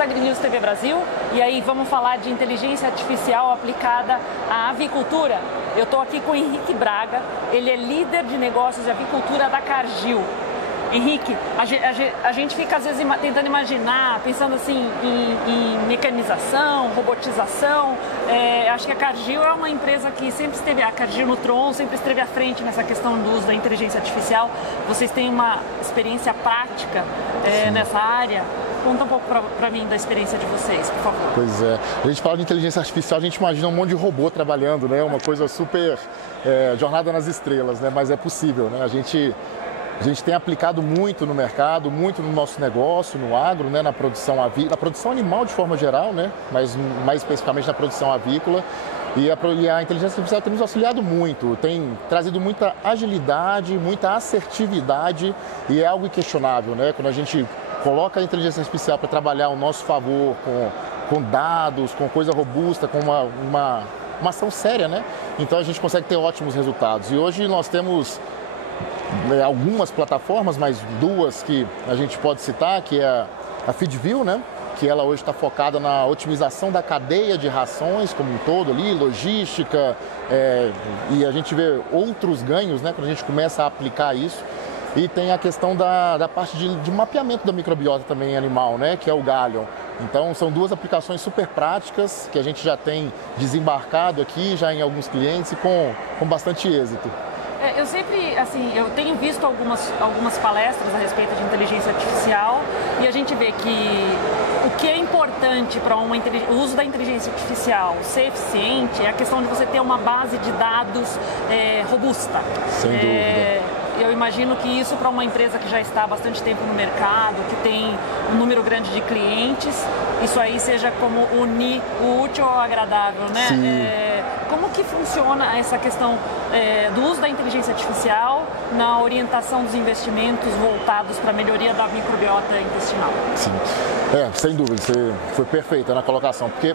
bem-vindos à AgriNews TV Brasil. E aí vamos falar de inteligência artificial aplicada à avicultura. Eu estou aqui com o Henrique Braga, ele é líder de negócios de avicultura da Cargill. Henrique, a gente fica às vezes tentando imaginar, pensando assim em mecanização, robotização. Acho que a Cargill é uma empresa que sempre esteve, a Cargill Nutron sempre esteve à frente nessa questão do uso da inteligência artificial. Vocês têm uma experiência prática nessa área. Conta um pouco para mim da experiência de vocês, por favor. Pois é. A gente fala de inteligência artificial, a gente imagina um monte de robô trabalhando, né? Uma coisa super jornada nas estrelas, né? Mas é possível, né? A gente tem aplicado muito no mercado, muito no nosso negócio, no agro, né, na produção avícola, na produção animal de forma geral, né, mas mais especificamente na produção avícola. E a inteligência artificial tem nos auxiliado muito, tem trazido muita agilidade, muita assertividade e é algo inquestionável, né? Quando a gente coloca a inteligência artificial para trabalhar ao nosso favor, com dados, com coisa robusta, com uma ação séria, né? Então a gente consegue ter ótimos resultados. E hoje nós temos algumas plataformas, mas duas que a gente pode citar, que é a Feedview, né? Que ela hoje está focada na otimização da cadeia de rações como um todo ali, logística, e a gente vê outros ganhos, né? Quando a gente começa a aplicar isso. E tem a questão da parte de mapeamento da microbiota também animal, né? Que é o Gallium. Então são duas aplicações super práticas que a gente já tem desembarcado aqui, já em alguns clientes e com bastante êxito. Eu sempre, assim, eu tenho visto algumas palestras a respeito de inteligência artificial e a gente vê que o que é importante para o uso da inteligência artificial ser eficiente é a questão de você ter uma base de dados robusta. Sem dúvida. Eu imagino que isso para uma empresa que já está há bastante tempo no mercado, que tem um número grande de clientes, isso aí seja como unir o útil ao agradável, né? Sim. Como que funciona essa questão do uso da inteligência artificial na orientação dos investimentos voltados para a melhoria da microbiota intestinal? Sim, sem dúvida, você foi perfeita na colocação, porque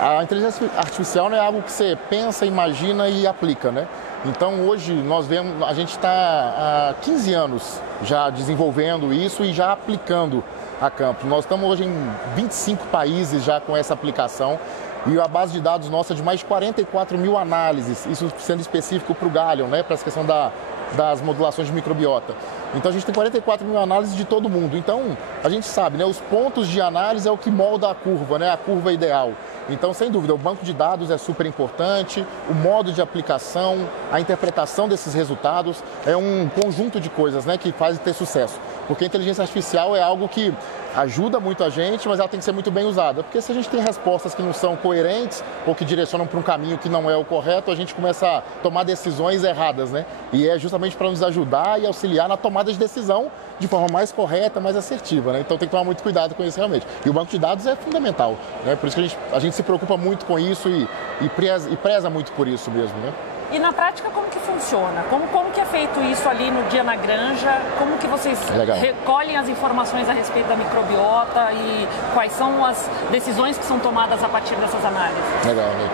a inteligência artificial não é algo que você pensa, imagina e aplica, né? Então hoje nós vemos, a gente está há 15 anos já desenvolvendo isso e já aplicando a campo. Nós estamos hoje em 25 países já com essa aplicação e a base de dados nossa é de mais de 44 mil análises, isso sendo específico para o Gallium, né? Para essa questão das modulações de microbiota. Então a gente tem 44 mil análises de todo mundo. Então a gente sabe, né? Os pontos de análise é o que molda a curva, né? A curva ideal. Então, sem dúvida, o banco de dados é super importante, o modo de aplicação, a interpretação desses resultados é um conjunto de coisas, né, que faz ter sucesso. Porque a inteligência artificial é algo que ajuda muito a gente, mas ela tem que ser muito bem usada. Porque se a gente tem respostas que não são coerentes ou que direcionam para um caminho que não é o correto, a gente começa a tomar decisões erradas, né? E é justamente para nos ajudar e auxiliar na tomada de decisão de forma mais correta, mais assertiva, né? Então tem que tomar muito cuidado com isso realmente. E o banco de dados é fundamental, né? Por isso que a gente se preocupa muito com isso e preza muito por isso mesmo, né? E na prática, como que funciona? Como que é feito isso ali no dia na granja? Como que vocês recolhem as informações a respeito da microbiota e quais são as decisões que são tomadas a partir dessas análises? Legal, né?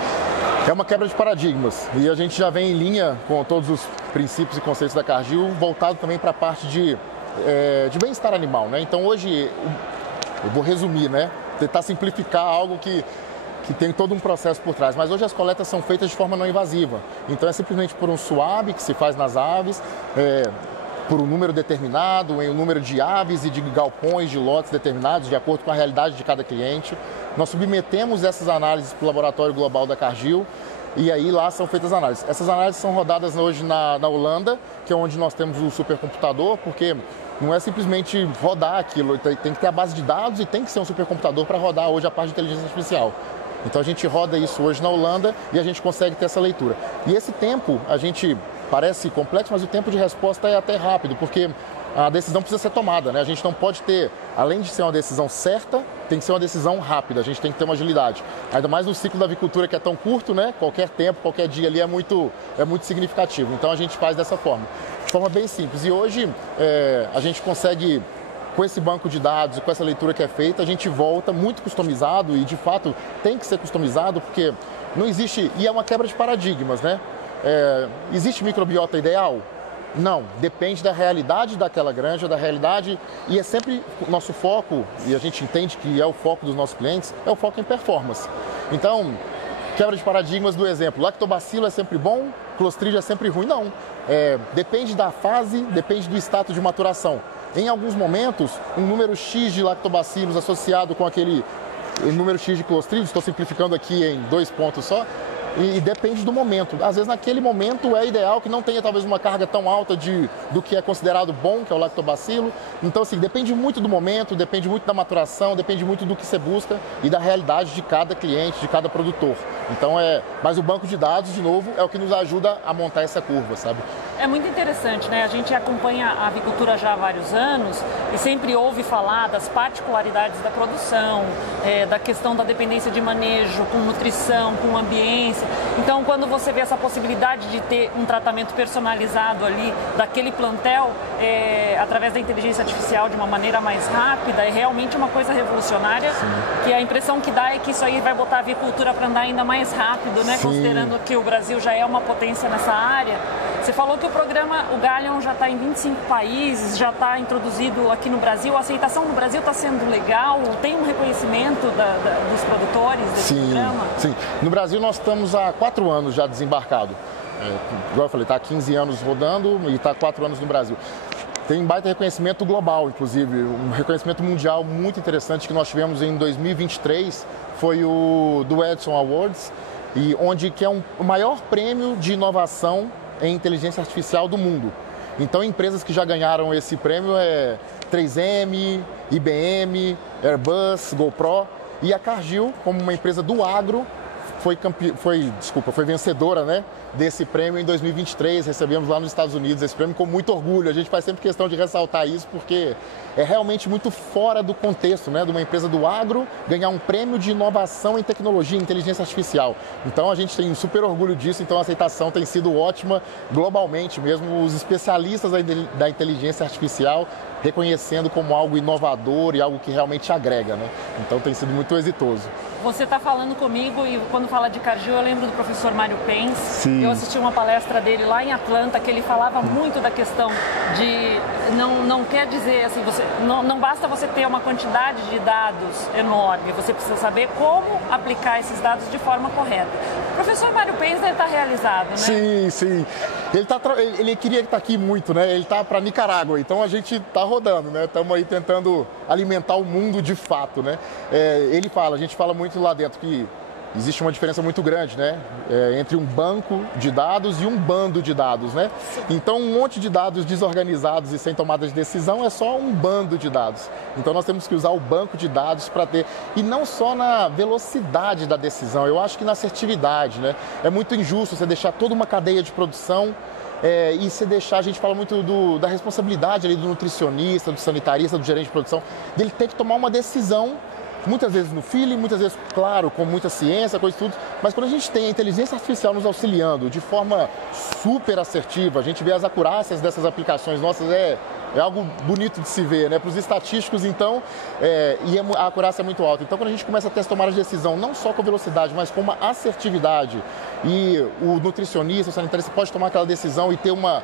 É uma quebra de paradigmas e a gente já vem em linha com todos os princípios e conceitos da Cargill, voltado também para a parte de bem-estar animal, né? Então hoje, eu vou resumir, né? Tentar simplificar algo que tem todo um processo por trás, mas hoje as coletas são feitas de forma não invasiva. Então é simplesmente por um swab que se faz nas aves, por um número determinado, em um número de aves e de galpões, de lotes determinados, de acordo com a realidade de cada cliente. Nós submetemos essas análises para o laboratório global da Cargill e aí lá são feitas análises. Essas análises são rodadas hoje na Holanda, que é onde nós temos o supercomputador, porque não é simplesmente rodar aquilo, tem que ter a base de dados e tem que ser um supercomputador para rodar hoje a parte de inteligência artificial. Então a gente roda isso hoje na Holanda e a gente consegue ter essa leitura. E esse tempo, parece complexo, mas o tempo de resposta é até rápido, porque a decisão precisa ser tomada, né? A gente não pode ter, além de ser uma decisão certa, tem que ser uma decisão rápida, a gente tem que ter uma agilidade. Ainda mais no ciclo da avicultura que é tão curto, né? Qualquer tempo, qualquer dia ali é muito significativo. Então a gente faz dessa forma, de forma bem simples. E hoje a gente consegue, com esse banco de dados e com essa leitura que é feita, a gente volta muito customizado e, de fato, tem que ser customizado porque não existe, e é uma quebra de paradigmas, né? Existe microbiota ideal? Não, depende da realidade daquela granja, da realidade, e é sempre o nosso foco, e a gente entende que é o foco dos nossos clientes, é o foco em performance. Então, quebra de paradigmas do exemplo, lactobacilo é sempre bom, clostridium é sempre ruim. Não, depende da fase, depende do status de maturação. Em alguns momentos, um número X de lactobacilos associado com aquele número X de clostridium, estou simplificando aqui em 2 pontos só, e depende do momento. Às vezes, naquele momento, é ideal que não tenha, talvez, uma carga tão alta do que é considerado bom, que é o lactobacilo. Então, assim, depende muito do momento, depende muito da maturação, depende muito do que você busca e da realidade de cada cliente, de cada produtor. Então, mas o banco de dados, de novo, é o que nos ajuda a montar essa curva, sabe? É muito interessante, né? A gente acompanha a avicultura já há vários anos e sempre ouve falar das particularidades da produção, da questão da dependência de manejo, com nutrição, com ambiência. Então, quando você vê essa possibilidade de ter um tratamento personalizado ali daquele plantel, através da inteligência artificial de uma maneira mais rápida, é realmente uma coisa revolucionária. Sim. Que a impressão que dá é que isso aí vai botar a avicultura para andar ainda mais rápido, né? Sim. Considerando que o Brasil já é uma potência nessa área. Você falou que o programa, o Galion, já está em 25 países, já está introduzido aqui no Brasil. A aceitação no Brasil está sendo legal? Tem um reconhecimento dos produtores desse programa? Sim. No Brasil nós estamos há 4 anos já desembarcado. Igual eu falei, está há 15 anos rodando e está há 4 anos no Brasil. Tem baita reconhecimento global, inclusive, um reconhecimento mundial muito interessante que nós tivemos em 2023, foi o do Edison Awards, que é o maior prêmio de inovação em inteligência artificial do mundo. Então, empresas que já ganharam esse prêmio 3M, IBM, Airbus, GoPro, e a Cargill, como uma empresa do agro, foi vencedora, né, desse prêmio em 2023. Recebemos lá nos Estados Unidos esse prêmio com muito orgulho. A gente faz sempre questão de ressaltar isso porque é realmente muito fora do contexto, né, de uma empresa do agro ganhar um prêmio de inovação em tecnologia e inteligência artificial. Então a gente tem um super orgulho disso, então a aceitação tem sido ótima globalmente mesmo, os especialistas da inteligência artificial reconhecendo como algo inovador e algo que realmente agrega, né? Então tem sido muito exitoso. Você está falando comigo e quando fala de Cargill eu lembro do professor Mário Pence. Sim. Eu assisti uma palestra dele lá em Atlanta que ele falava muito da questão de não quer dizer assim, não basta você ter uma quantidade de dados enorme, você precisa saber como aplicar esses dados de forma correta. O professor Mário Pence deve estar realizado, né? Sim. Ele queria estar aqui muito, né? Ele está para Nicarágua, então a gente está rodando, né? Estamos aí tentando alimentar o mundo de fato, né? A gente fala muito lá dentro que existe uma diferença muito grande, né? Entre um banco de dados e um bando de dados, né? Sim. Então, um monte de dados desorganizados e sem tomada de decisão é só um bando de dados. Então, nós temos que usar o banco de dados para ter... E não só na velocidade da decisão, eu acho que na assertividade, né? É muito injusto você deixar toda uma cadeia de produção e você deixar... A gente fala muito da responsabilidade ali do nutricionista, do sanitarista, do gerente de produção, dele ter que tomar uma decisão muitas vezes no feeling, muitas vezes, claro, com muita ciência, coisa e tudo, mas quando a gente tem a inteligência artificial nos auxiliando de forma super assertiva, a gente vê as acurácias dessas aplicações nossas, é algo bonito de se ver, né? Para os estatísticos, então, a acurácia é muito alta. Então, quando a gente começa a ter as tomadas de decisão, não só com velocidade, mas com uma assertividade, e o nutricionista, o sanitarista pode tomar aquela decisão e ter uma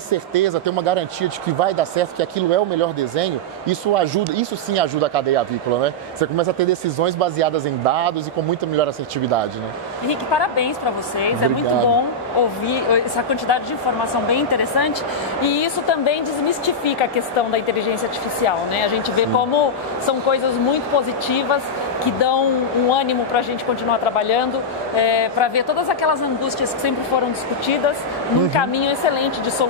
certeza, ter uma garantia de que vai dar certo, que aquilo é o melhor desenho, isso sim ajuda a cadeia avícola, né? Você começa a ter decisões baseadas em dados e com muita melhor assertividade, né? Henrique, parabéns para vocês. Obrigado. É muito bom ouvir essa quantidade de informação bem interessante e isso também desmistifica a questão da inteligência artificial, né? A gente vê como são coisas muito positivas que dão um ânimo para a gente continuar trabalhando, para ver todas aquelas angústias que sempre foram discutidas num caminho excelente de solução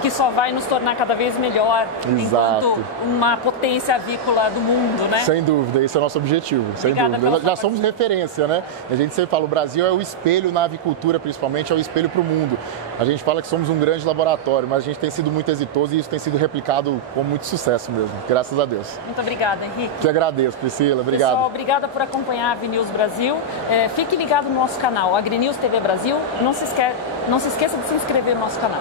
que só vai nos tornar cada vez melhor. Exato. Enquanto uma potência avícola do mundo, né? Sem dúvida, esse é o nosso objetivo, sem dúvida. Já somos referência, né? A gente sempre fala, o Brasil é o espelho na avicultura, principalmente, é o espelho para o mundo. A gente fala que somos um grande laboratório, mas a gente tem sido muito exitoso e isso tem sido replicado com muito sucesso mesmo, graças a Deus. Muito obrigada, Henrique. Te agradeço, Priscila, obrigado. Pessoal, obrigada por acompanhar a AgriNews Brasil. Fique ligado no nosso canal, AgriNews TV Brasil. Não se esqueça de se inscrever no nosso canal.